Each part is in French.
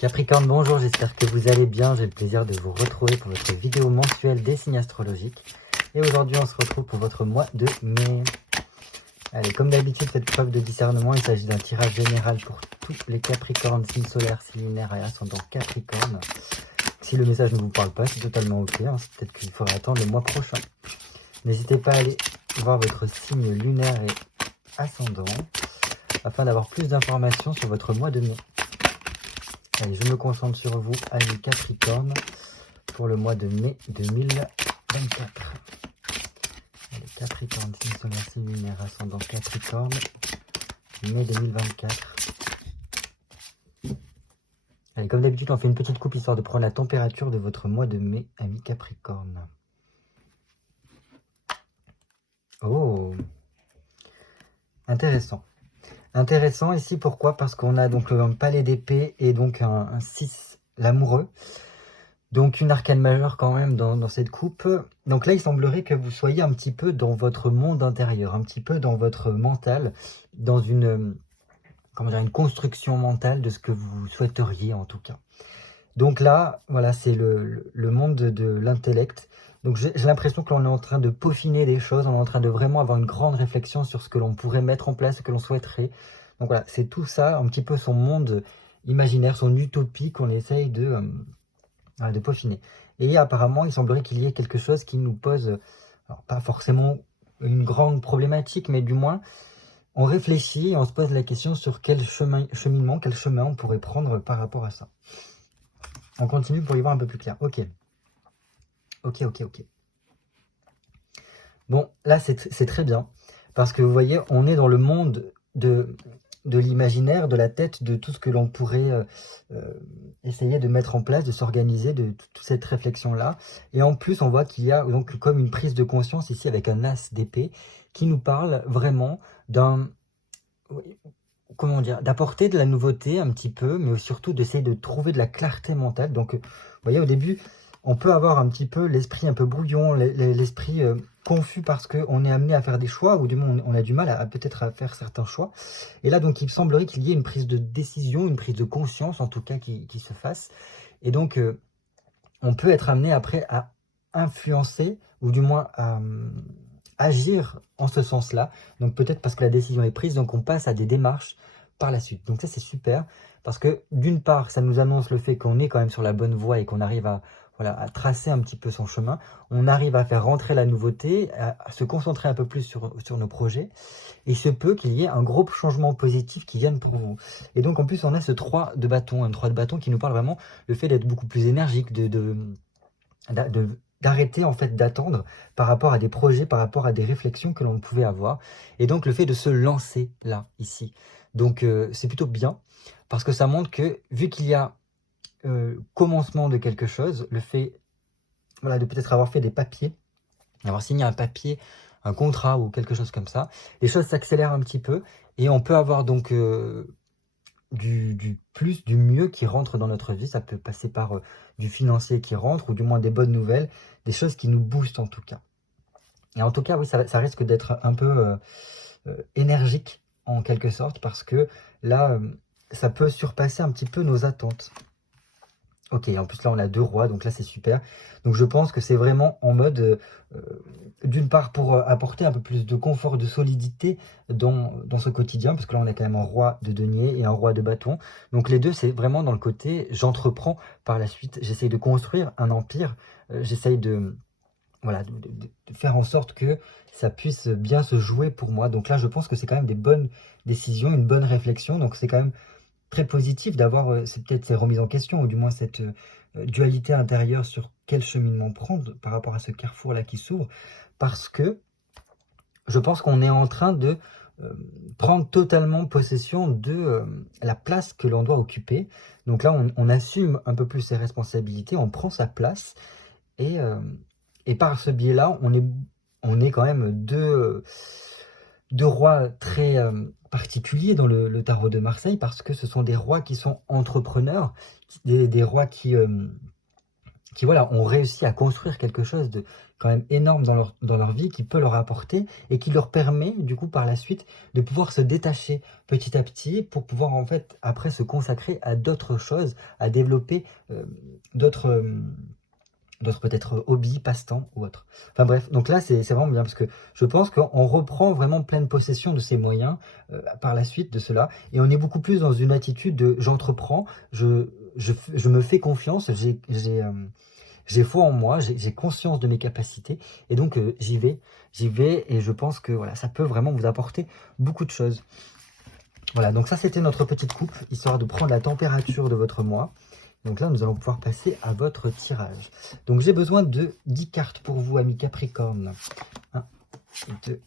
Capricorne, bonjour, j'espère que vous allez bien. J'ai le plaisir de vous retrouver pour votre vidéo mensuelle des signes astrologiques. Et aujourd'hui, on se retrouve pour votre mois de mai. Allez, comme d'habitude, faites preuve de discernement. Il s'agit d'un tirage général pour tous les Capricornes, signes solaires, signes lunaires et ascendant Capricorne. Si le message ne vous parle pas, c'est totalement ok. Hein. C'est peut-être qu'il faudra attendre le mois prochain. N'hésitez pas à aller voir votre signe lunaire et ascendant afin d'avoir plus d'informations sur votre mois de mai. Allez, je me concentre sur vous, amis Capricorne, pour le mois de mai 2024. Allez, Capricorne, signe solaire, signe lunaire, ascendant Capricorne, mai 2024. Allez, comme d'habitude, on fait une petite coupe histoire de prendre la température de votre mois de mai, amis Capricorne. Oh, intéressant. Intéressant ici, pourquoi? Parce qu'on a donc un palais d'épée et donc un 6, l'amoureux. Donc une arcane majeure quand même dans cette coupe. Donc là, il semblerait que vous soyez un petit peu dans votre monde intérieur, un petit peu dans votre mental, dans une, comment dire, une construction mentale de ce que vous souhaiteriez en tout cas. Donc là, voilà, c'est le monde de l'intellect. Donc j'ai l'impression que l'on est en train de peaufiner des choses, on est en train de vraiment avoir une grande réflexion sur ce que l'on pourrait mettre en place, ce que l'on souhaiterait. Donc voilà, c'est tout ça, un petit peu son monde imaginaire, son utopie qu'on essaye de peaufiner. Et apparemment, il semblerait qu'il y ait quelque chose qui nous pose, alors pas forcément une grande problématique, mais du moins, on réfléchit et on se pose la question sur quel cheminement, quel chemin on pourrait prendre par rapport à ça. On continue pour y voir un peu plus clair. Ok. Bon, là, c'est très bien. Parce que vous voyez, on est dans le monde de l'imaginaire, de la tête, de tout ce que l'on pourrait essayer de mettre en place, de s'organiser, de toute cette réflexion-là. Et en plus, on voit qu'il y a donc comme une prise de conscience ici avec un as d'épée qui nous parle vraiment d'un... Comment dire, d'apporter de la nouveauté un petit peu, mais surtout d'essayer de trouver de la clarté mentale. Donc, vous voyez, au début, on peut avoir un petit peu l'esprit un peu brouillon, l'esprit confus parce qu'on est amené à faire des choix, ou du moins on a du mal à peut-être à faire certains choix. Et là, donc, il semblerait qu'il y ait une prise de décision, une prise de conscience, en tout cas, qui se fasse. Et donc, on peut être amené après à influencer, ou du moins à agir en ce sens-là. Donc peut-être parce que la décision est prise, donc on passe à des démarches par la suite. Donc ça, c'est super, parce que d'une part, ça nous annonce le fait qu'on est quand même sur la bonne voie et qu'on arrive à, voilà, à tracer un petit peu son chemin. On arrive à faire rentrer la nouveauté, à se concentrer un peu plus sur nos projets. Et il se peut qu'il y ait un gros changement positif qui vienne pour vous. Et donc en plus, on a ce 3 de bâton, un 3 de bâton qui nous parle vraiment le fait d'être beaucoup plus énergique, d'arrêter en fait d'attendre par rapport à des projets, par rapport à des réflexions que l'on pouvait avoir. Et donc le fait de se lancer là, ici. Donc c'est plutôt bien, parce que ça montre que vu qu'il y a commencement de quelque chose, le fait, voilà, de peut-être avoir fait des papiers, avoir signé un papier, un contrat ou quelque chose comme ça, les choses s'accélèrent un petit peu et on peut avoir donc du plus, du mieux qui rentre dans notre vie. Ça peut passer par du financier qui rentre, ou du moins des bonnes nouvelles, des choses qui nous boostent en tout cas. Et en tout cas, oui, ça risque d'être un peu énergique en quelque sorte, parce que là, ça peut surpasser un petit peu nos attentes. Ok, en plus là on a 2 rois, donc là c'est super. Donc je pense que c'est vraiment en mode, d'une part pour apporter un peu plus de confort, de solidité dans ce quotidien, parce que là on a quand même un roi de denier et un roi de bâton. Donc les deux, c'est vraiment dans le côté j'entreprends par la suite, j'essaye de construire un empire, j'essaye de, voilà, de faire en sorte que ça puisse bien se jouer pour moi. Donc là je pense que c'est quand même des bonnes décisions, une bonne réflexion, donc c'est quand même très positif d'avoir c'est peut-être ces remises en question, ou du moins cette dualité intérieure sur quel cheminement prendre par rapport à ce carrefour-là qui s'ouvre, parce que je pense qu'on est en train de prendre totalement possession de la place que l'on doit occuper. Donc là, on assume un peu plus ses responsabilités, on prend sa place, et, euh, et par ce biais-là, on est quand même deux rois très particuliers dans le tarot de Marseille, parce que ce sont des rois qui sont entrepreneurs, des rois qui qui voilà, ont réussi à construire quelque chose de quand même énorme dans leur vie, qui peut leur apporter et qui leur permet, du coup, par la suite, de pouvoir se détacher petit à petit pour pouvoir, en fait, après se consacrer à d'autres choses, à développer d'autres d'autres peut-être hobbies, passe-temps ou autres. Enfin bref, donc là, c'est vraiment bien parce que je pense qu'on reprend vraiment pleine possession de ses moyens par la suite de cela et on est beaucoup plus dans une attitude de j'entreprends, je me fais confiance, j'ai foi en moi, j'ai conscience de mes capacités et donc j'y vais et je pense que voilà, ça peut vraiment vous apporter beaucoup de choses. Voilà, donc ça c'était notre petite coupe, histoire de prendre la température de votre mois. Donc là, nous allons pouvoir passer à votre tirage. Donc j'ai besoin de 10 cartes pour vous, amis Capricorne. 1, 2,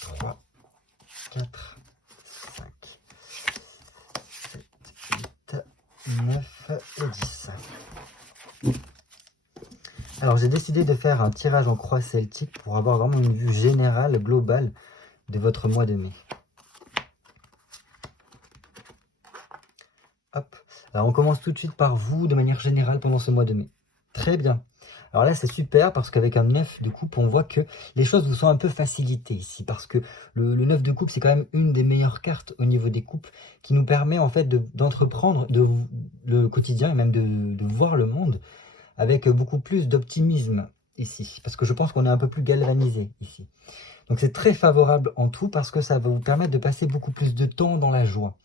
3, 4, 5, 7, 8, 9 et 10. Alors j'ai décidé de faire un tirage en croix celtique pour avoir vraiment une vue générale, globale de votre mois de mai. Hop. Alors on commence tout de suite par vous, de manière générale, pendant ce mois de mai. Très bien. Alors là, c'est super parce qu'avec un 9 de coupe, on voit que les choses vous sont un peu facilitées ici. Parce que le 9 de coupe, c'est quand même une des meilleures cartes au niveau des coupes qui nous permet en fait d'entreprendre le quotidien et même de voir le monde avec beaucoup plus d'optimisme ici. Parce que je pense qu'on est un peu plus galvanisé ici. Donc c'est très favorable en tout parce que ça va vous permettre de passer beaucoup plus de temps dans la joie.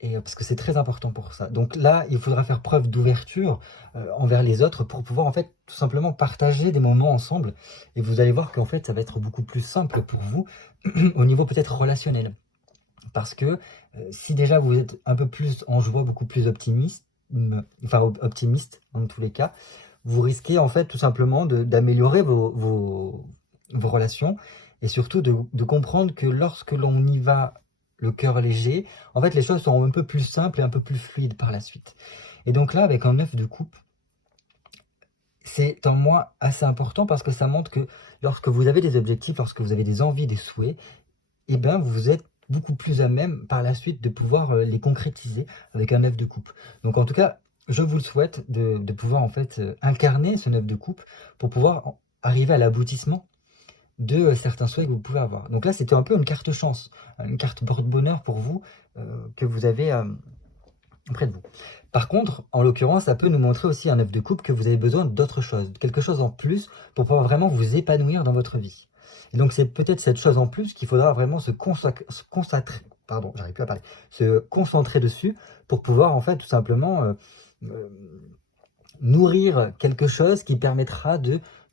Et parce que c'est très important pour ça. Donc là, il faudra faire preuve d'ouverture envers les autres pour pouvoir en fait tout simplement partager des moments ensemble. Et vous allez voir qu'en fait, ça va être beaucoup plus simple pour vous au niveau peut-être relationnel. Parce que si déjà vous êtes un peu plus en joie, beaucoup plus optimiste, optimiste dans tous les cas, vous risquez en fait tout simplement d'améliorer vos relations et surtout de comprendre que lorsque l'on y va le cœur léger, en fait les choses sont un peu plus simples et un peu plus fluides par la suite. Et donc là, avec un 9 de coupe, c'est un mois assez important parce que ça montre que lorsque vous avez des objectifs, lorsque vous avez des envies, des souhaits, eh bien vous êtes beaucoup plus à même par la suite de pouvoir les concrétiser avec un 9 de coupe. Donc en tout cas, je vous le souhaite de pouvoir en fait incarner ce 9 de coupe pour pouvoir arriver à l'aboutissement de certains souhaits que vous pouvez avoir. Donc là, c'était un peu une carte chance, une carte porte-bonheur pour vous que vous avez près de vous. Par contre, en l'occurrence, ça peut nous montrer aussi un 9 de coupe que vous avez besoin d'autre chose, quelque chose en plus pour pouvoir vraiment vous épanouir dans votre vie. Et donc c'est peut-être cette chose en plus qu'il faudra vraiment se concentrer dessus pour pouvoir en fait tout simplement nourrir quelque chose qui permettra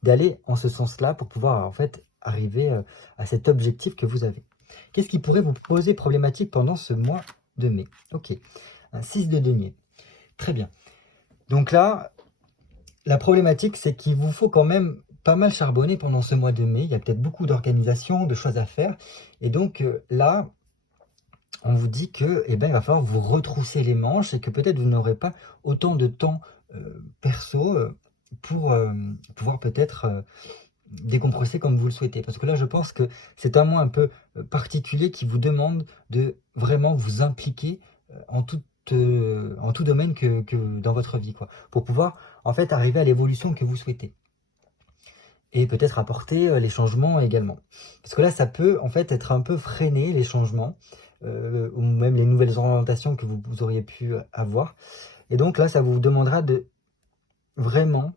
d'aller en ce sens-là pour pouvoir en fait arriver à cet objectif que vous avez. Qu'est-ce qui pourrait vous poser problématique pendant ce mois de mai? Ok, un 6 de denier. Très bien. Donc là, la problématique, c'est qu'il vous faut quand même pas mal charbonner pendant ce mois de mai. Il y a peut-être beaucoup d'organisation, de choses à faire. Et donc là, on vous dit que, eh ben, il va falloir vous retrousser les manches et que peut-être vous n'aurez pas autant de temps perso pour pouvoir peut-être décompresser comme vous le souhaitez. Parce que là, je pense que c'est un mois un peu particulier qui vous demande de vraiment vous impliquer en tout domaine que dans votre vie, quoi, pour pouvoir en fait arriver à l'évolution que vous souhaitez. Et peut-être apporter les changements également. Parce que là, ça peut en fait être un peu freiné, les changements, ou même les nouvelles orientations que vous auriez pu avoir. Et donc là, ça vous demandera de vraiment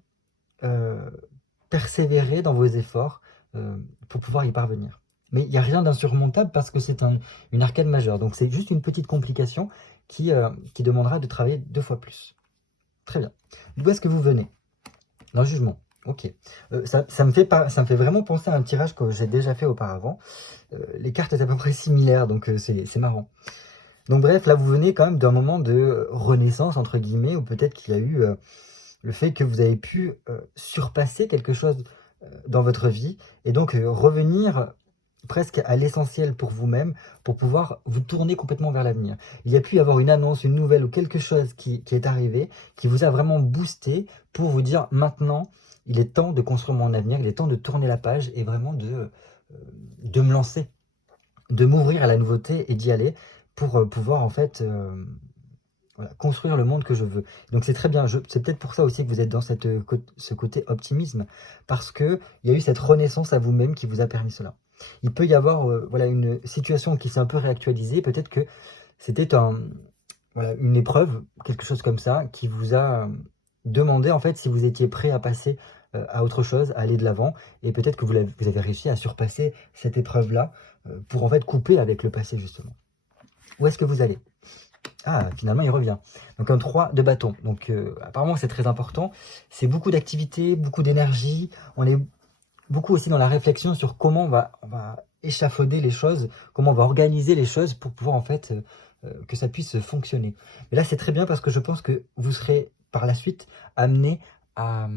persévérer dans vos efforts pour pouvoir y parvenir. Mais il n'y a rien d'insurmontable parce que c'est une arcade majeure. Donc c'est juste une petite complication qui demandera de travailler 2 fois plus. Très bien. D'où est-ce que vous venez? Dans le jugement. Ok. Ça me fait vraiment penser à un tirage que j'ai déjà fait auparavant. Les cartes étaient à peu près similaires, donc c'est marrant. Donc bref, là vous venez quand même d'un moment de renaissance, entre guillemets, ou peut-être qu'il y a eu le fait que vous avez pu surpasser quelque chose dans votre vie, et donc revenir presque à l'essentiel pour vous-même, pour pouvoir vous tourner complètement vers l'avenir. Il y a pu y avoir une annonce, une nouvelle ou quelque chose qui est arrivé, qui vous a vraiment boosté pour vous dire maintenant, il est temps de construire mon avenir, il est temps de tourner la page et vraiment de me lancer, de m'ouvrir à la nouveauté et d'y aller pour pouvoir en fait voilà, construire le monde que je veux. Donc c'est très bien, c'est peut-être pour ça aussi que vous êtes dans ce côté optimisme, parce qu'il y a eu cette renaissance à vous-même qui vous a permis cela. Il peut y avoir voilà, une situation qui s'est un peu réactualisée, peut-être que c'était voilà, une épreuve, quelque chose comme ça, qui vous a demandé en fait si vous étiez prêt à passer à autre chose, à aller de l'avant, et peut-être que vous avez réussi à surpasser cette épreuve-là pour en fait couper avec le passé justement. Où est-ce que vous allez? Ah, finalement, il revient. Donc un 3 de bâton. Donc apparemment, c'est très important. C'est beaucoup d'activité, beaucoup d'énergie. On est beaucoup aussi dans la réflexion sur comment on va échafauder les choses, comment on va organiser les choses pour pouvoir en fait que ça puisse fonctionner. Mais là, c'est très bien parce que je pense que vous serez par la suite amené à,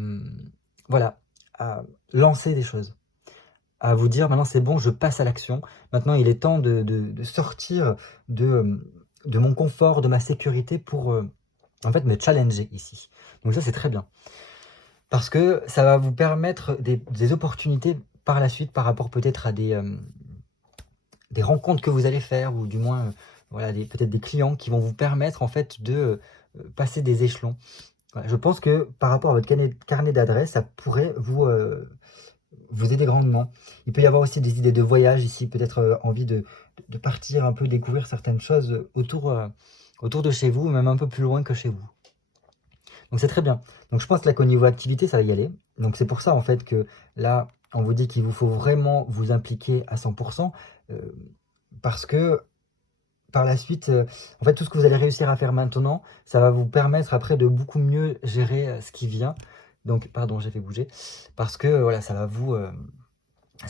voilà, à lancer des choses, à vous dire maintenant c'est bon, je passe à l'action. Maintenant, il est temps de sortir de mon confort, de ma sécurité pour en fait me challenger ici. Donc ça, c'est très bien. Parce que ça va vous permettre des opportunités par la suite par rapport peut-être à des rencontres que vous allez faire ou du moins voilà, peut-être des clients qui vont vous permettre en fait de passer des échelons. Voilà, je pense que par rapport à votre carnet d'adresses, ça pourrait vous aider grandement. Il peut y avoir aussi des idées de voyage ici, peut-être envie de partir un peu, découvrir certaines choses autour de chez vous, ou même un peu plus loin que chez vous. Donc c'est très bien. Donc je pense là qu'au niveau activité, ça va y aller. Donc c'est pour ça en fait que là, on vous dit qu'il vous faut vraiment vous impliquer à 100%, parce que par la suite, en fait tout ce que vous allez réussir à faire maintenant, ça va vous permettre après de beaucoup mieux gérer ce qui vient. Donc pardon, j'ai fait bouger. Parce que voilà, ça va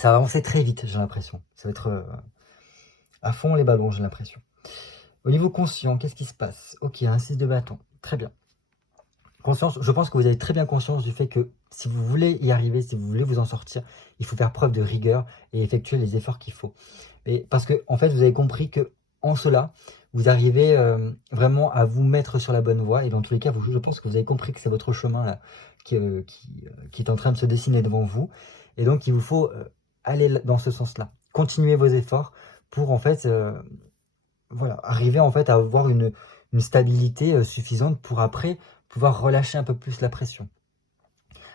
avancer très vite, j'ai l'impression. Ça va être à fond les ballons, j'ai l'impression. Au niveau conscient, qu'est-ce qui se passe? Ok, un 6 de bâton, très bien. Conscience, je pense que vous avez très bien conscience du fait que si vous voulez y arriver, si vous voulez vous en sortir, il faut faire preuve de rigueur et effectuer les efforts qu'il faut. Et parce que en fait, vous avez compris que en cela, vous arrivez vraiment à vous mettre sur la bonne voie. Et dans tous les cas, je pense que vous avez compris que c'est votre chemin là qui est en train de se dessiner devant vous. Et donc, il vous faut aller dans ce sens-là. Continuer vos efforts pour en fait, voilà, arriver en fait à avoir une stabilité suffisante pour après pouvoir relâcher un peu plus la pression.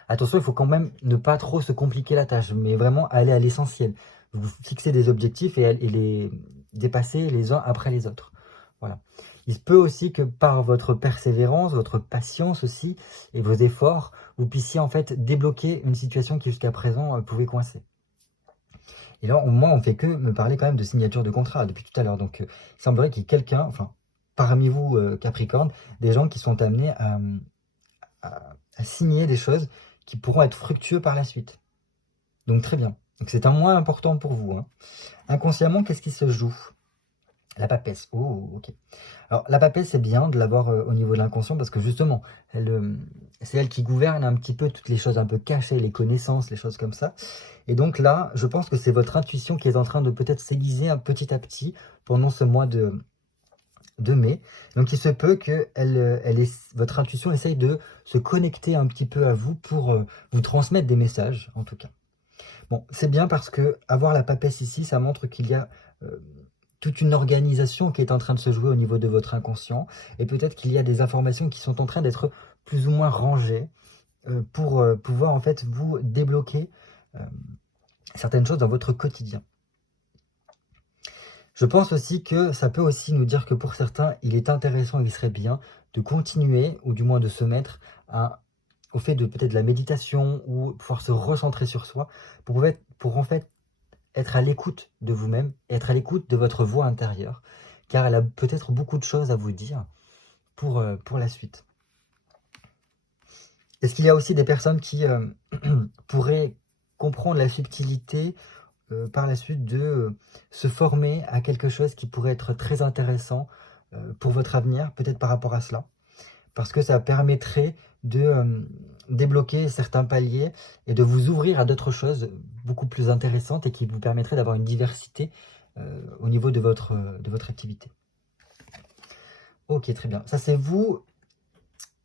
Attention, il faut quand même ne pas trop se compliquer la tâche, mais vraiment aller à l'essentiel. Vous fixez des objectifs et les dépasser les uns après les autres. Voilà. Il se peut aussi que par votre persévérance, votre patience aussi, et vos efforts, vous puissiez en fait débloquer une situation qui jusqu'à présent pouvait coincer. Et là, moi, on fait que me parler quand même de signature de contrat depuis tout à l'heure. Donc, il semblerait qu'il y ait quelqu'un, enfin, parmi vous, Capricorne, des gens qui sont amenés à signer des choses qui pourront être fructueux par la suite. Donc, très bien. Donc, c'est un mois important pour vous. Hein. Inconsciemment, qu'est-ce qui se joue? La papesse. Oh, ok. Alors, la papesse, c'est bien de l'avoir au niveau de l'inconscient parce que justement, c'est elle qui gouverne un petit peu toutes les choses un peu cachées, les connaissances, les choses comme ça. Et donc là, je pense que c'est votre intuition qui est en train de peut-être s'aiguiser petit à petit pendant ce mois de mai. Donc il se peut que votre intuition essaye de se connecter un petit peu à vous pour vous transmettre des messages, en tout cas. Bon, c'est bien parce que avoir la papesse ici, ça montre qu'il y a toute une organisation qui est en train de se jouer au niveau de votre inconscient. Et peut-être qu'il y a des informations qui sont en train d'être plus ou moins rangées pour pouvoir en fait vous débloquer certaines choses dans votre quotidien. Je pense aussi que ça peut aussi nous dire que pour certains, il est intéressant et il serait bien de continuer, ou du moins de se mettre au fait de peut-être la méditation ou pouvoir se recentrer sur soi pour en fait être à l'écoute de vous-même, être à l'écoute de votre voix intérieure, car elle a peut-être beaucoup de choses à vous dire pour la suite. Est-ce qu'il y a aussi des personnes qui pourraient comprendre la subtilité par la suite de se former à quelque chose qui pourrait être très intéressant pour votre avenir, peut-être par rapport à cela, parce que ça permettrait de débloquer certains paliers et de vous ouvrir à d'autres choses beaucoup plus intéressantes et qui vous permettraient d'avoir une diversité au niveau de votre activité. Ok, très bien. Ça, c'est vous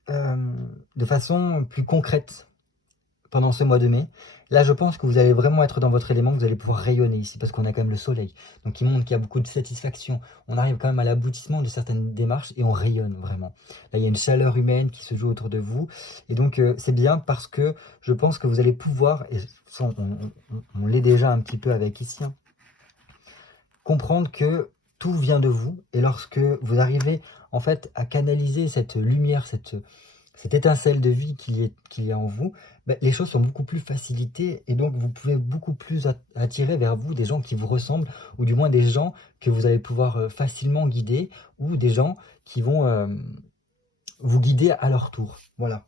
de façon plus concrète. pendant ce mois de mai. Là, je pense que vous allez vraiment être dans votre élément, que vous allez pouvoir rayonner ici, parce qu'on a quand même le soleil. Donc, il montre qu'il y a beaucoup de satisfaction. On arrive quand même à l'aboutissement de certaines démarches et on rayonne vraiment. Là, il y a une chaleur humaine qui se joue autour de vous. Et donc, c'est bien parce que je pense que vous allez pouvoir, et ça, on l'est déjà un petit peu avec ici, hein, comprendre que tout vient de vous. Et lorsque vous arrivez, en fait, à canaliser cette lumière, cette étincelle de vie qu'il y a en vous, ben, les choses sont beaucoup plus facilitées et donc vous pouvez beaucoup plus attirer vers vous des gens qui vous ressemblent ou du moins des gens que vous allez pouvoir facilement guider ou des gens qui vont vous guider à leur tour. Voilà.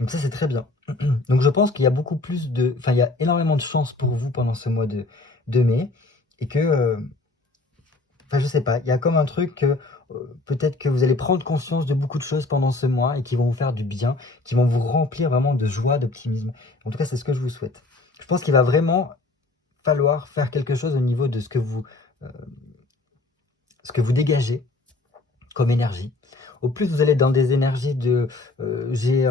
Donc ça c'est très bien. Donc je pense qu'il y a beaucoup plus de... Enfin il y a énormément de chance pour vous pendant ce mois de mai et que... Enfin, je sais pas, il y a comme un truc que peut-être que vous allez prendre conscience de beaucoup de choses pendant ce mois et qui vont vous faire du bien, qui vont vous remplir vraiment de joie, d'optimisme. En tout cas, c'est ce que je vous souhaite. Je pense qu'il va vraiment falloir faire quelque chose au niveau de euh, ce que vous dégagez comme énergie. Au plus vous allez dans des énergies de j'ai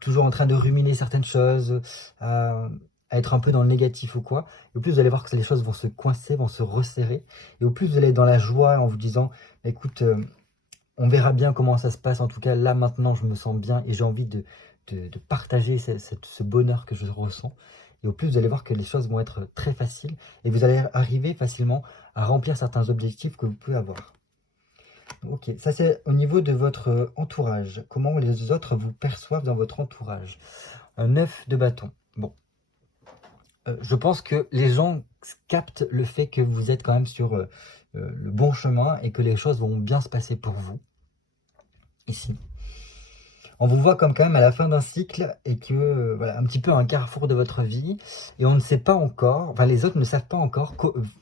toujours en train de ruminer certaines choses, à être un peu dans le négatif ou quoi, et au plus vous allez voir que les choses vont se coincer, vont se resserrer, et au plus vous allez être dans la joie en vous disant, écoute, on verra bien comment ça se passe, en tout cas là maintenant je me sens bien et j'ai envie de partager ce bonheur que je ressens, et au plus vous allez voir que les choses vont être très faciles, et vous allez arriver facilement à remplir certains objectifs que vous pouvez avoir. Ok, ça c'est au niveau de votre entourage. Comment les autres vous perçoivent dans votre entourage? Un 9 de bâton. Bon, je pense que les gens captent le fait que vous êtes quand même sur le bon chemin et que les choses vont bien se passer pour vous. Ici. On vous voit comme quand même à la fin d'un cycle et que voilà, un petit peu un carrefour de votre vie et on ne sait pas encore, enfin les autres ne savent pas encore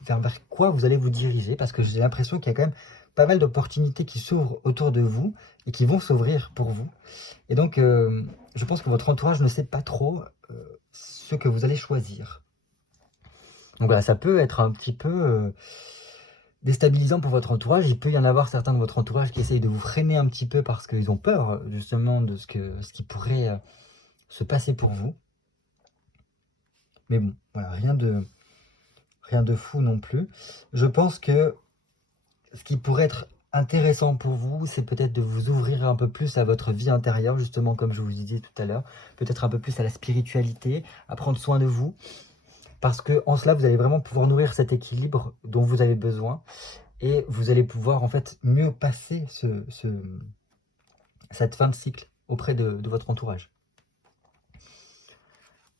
vers quoi vous allez vous diriger parce que j'ai l'impression qu'il y a quand même pas mal d'opportunités qui s'ouvrent autour de vous et qui vont s'ouvrir pour vous. Et donc je pense que votre entourage ne sait pas trop ce que vous allez choisir. Donc voilà, ça peut être un petit peu déstabilisant pour votre entourage. Il peut y en avoir certains de votre entourage qui essayent de vous freiner un petit peu parce qu'ils ont peur justement de ce qui pourrait se passer pour vous. Mais bon, voilà, rien de fou non plus. Je pense que ce qui pourrait être intéressant pour vous, c'est peut-être de vous ouvrir un peu plus à votre vie intérieure, justement comme je vous disais tout à l'heure, peut-être un peu plus à la spiritualité, à prendre soin de vous, parce que en cela, vous allez vraiment pouvoir nourrir cet équilibre dont vous avez besoin, et vous allez pouvoir en fait mieux passer cette fin de cycle auprès de votre entourage.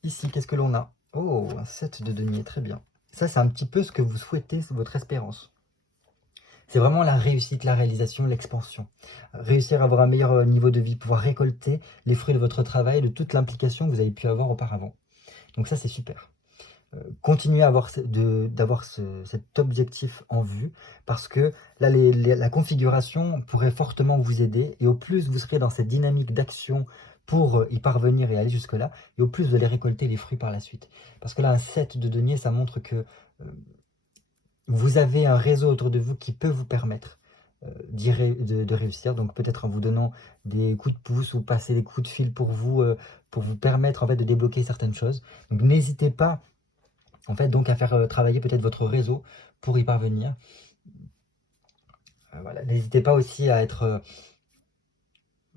Ici, qu'est-ce que l'on a? Oh, un 7 de denier, très bien. Ça, c'est un petit peu ce que vous souhaitez, c'est votre espérance. C'est vraiment la réussite, la réalisation, l'expansion. Réussir à avoir un meilleur niveau de vie, pouvoir récolter les fruits de votre travail, de toute l'implication que vous avez pu avoir auparavant. Donc ça, c'est super. Continuez à avoir d'avoir cet objectif en vue parce que là, la configuration pourrait fortement vous aider et au plus vous serez dans cette dynamique d'action pour y parvenir et aller jusque-là, et au plus vous allez récolter les fruits par la suite. Parce que là, un 7 de denier, ça montre que vous avez un réseau autour de vous qui peut vous permettre de réussir, donc peut-être en vous donnant des coups de pouce ou passer des coups de fil pour vous permettre en fait de débloquer certaines choses. Donc n'hésitez pas en fait donc à faire travailler peut-être votre réseau pour y parvenir. Voilà. N'hésitez pas aussi à être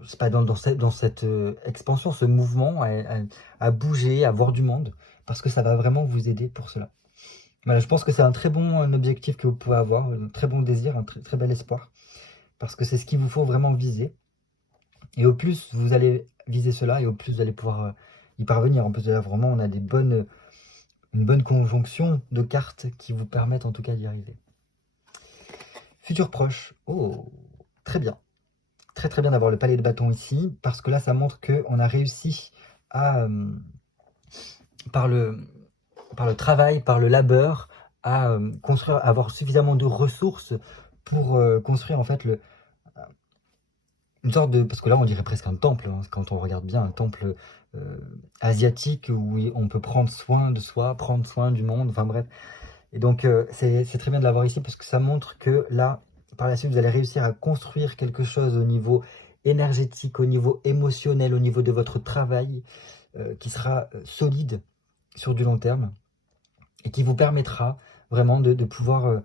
je sais pas, dans cette expansion, ce mouvement, à bouger, à voir du monde, parce que ça va vraiment vous aider pour cela. Voilà, je pense que c'est un très bon objectif que vous pouvez avoir, un très bon désir, un très, très bel espoir, parce que c'est ce qu'il vous faut vraiment viser. Et au plus vous allez viser cela, et au plus vous allez pouvoir y parvenir. En plus de là, vraiment, on a une bonne conjonction de cartes qui vous permettent en tout cas d'y arriver. Futur proche, oh, très bien. Très très bien d'avoir le palais de bâton ici, parce que là, ça montre qu'on a réussi à, par le travail, par le labeur, à construire, avoir suffisamment de ressources pour construire en fait une sorte de... Parce que là, on dirait presque un temple, hein, quand on regarde bien, un temple asiatique où on peut prendre soin de soi, prendre soin du monde, enfin bref. Et donc, c'est très bien de l'avoir ici parce que ça montre que là, par la suite, vous allez réussir à construire quelque chose au niveau énergétique, au niveau émotionnel, au niveau de votre travail, qui sera solide sur du long terme et qui vous permettra vraiment de pouvoir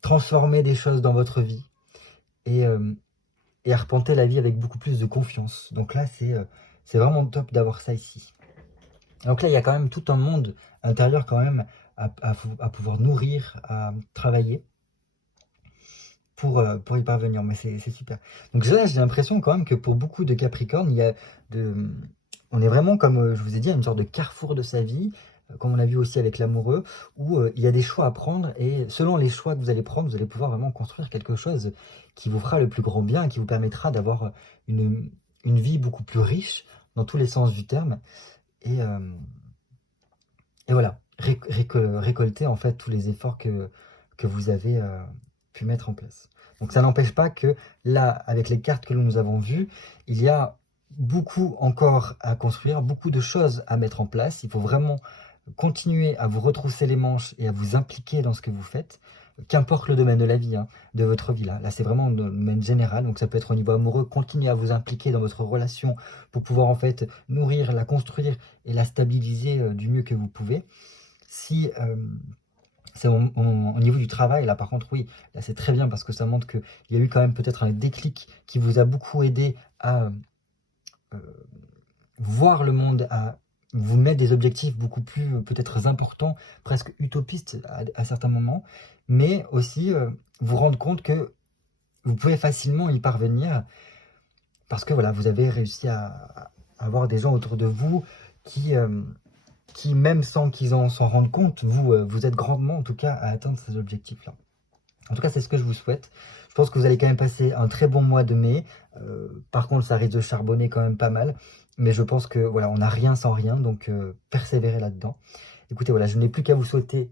transformer des choses dans votre vie et arpenter la vie avec beaucoup plus de confiance. Donc là, c'est vraiment top d'avoir ça ici. Donc là, il y a quand même tout un monde intérieur quand même à pouvoir nourrir, à travailler pour y parvenir. Mais c'est super. Donc là, j'ai l'impression quand même que pour beaucoup de Capricornes, on est vraiment, comme je vous ai dit, à une sorte de carrefour de sa vie, comme on l'a vu aussi avec l'amoureux, où il y a des choix à prendre et selon les choix que vous allez prendre, vous allez pouvoir vraiment construire quelque chose qui vous fera le plus grand bien, qui vous permettra d'avoir une vie beaucoup plus riche dans tous les sens du terme. Et voilà, récolter en fait tous les efforts que vous avez pu mettre en place. Donc ça n'empêche pas que là, avec les cartes que nous avons vues, il y a beaucoup encore à construire, beaucoup de choses à mettre en place. Il faut vraiment continuer à vous retrousser les manches et à vous impliquer dans ce que vous faites, qu'importe le domaine de la vie, hein, de votre vie. Là, c'est vraiment un domaine général, donc ça peut être au niveau amoureux. Continuez à vous impliquer dans votre relation pour pouvoir en fait nourrir, la construire et la stabiliser du mieux que vous pouvez. Si c'est au niveau du travail, là par contre, oui, là c'est très bien parce que ça montre qu'il y a eu quand même peut-être un déclic qui vous a beaucoup aidé à voir le monde, à vous mettre des objectifs beaucoup plus peut-être importants, presque utopistes à certains moments, mais aussi vous rendre compte que vous pouvez facilement y parvenir parce que voilà, vous avez réussi à avoir des gens autour de vous qui même sans qu'ils s'en rendent compte, vous êtes grandement en tout cas à atteindre ces objectifs-là. En tout cas, c'est ce que je vous souhaite. Je pense que vous allez quand même passer un très bon mois de mai. Par contre, ça risque de charbonner quand même pas mal. Mais je pense que voilà, on n'a rien sans rien, donc persévérez là-dedans. Écoutez, voilà, je n'ai plus qu'à vous souhaiter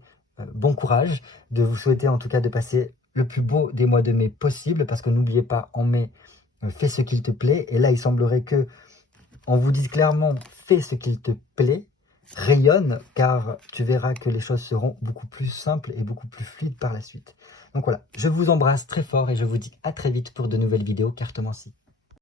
bon courage, de vous souhaiter en tout cas de passer le plus beau des mois de mai possible, parce que n'oubliez pas, en mai, fais ce qu'il te plaît. Et là, il semblerait que on vous dise clairement, fais ce qu'il te plaît, rayonne, car tu verras que les choses seront beaucoup plus simples et beaucoup plus fluides par la suite. Donc voilà, je vous embrasse très fort et je vous dis à très vite pour de nouvelles vidéos cartomancie.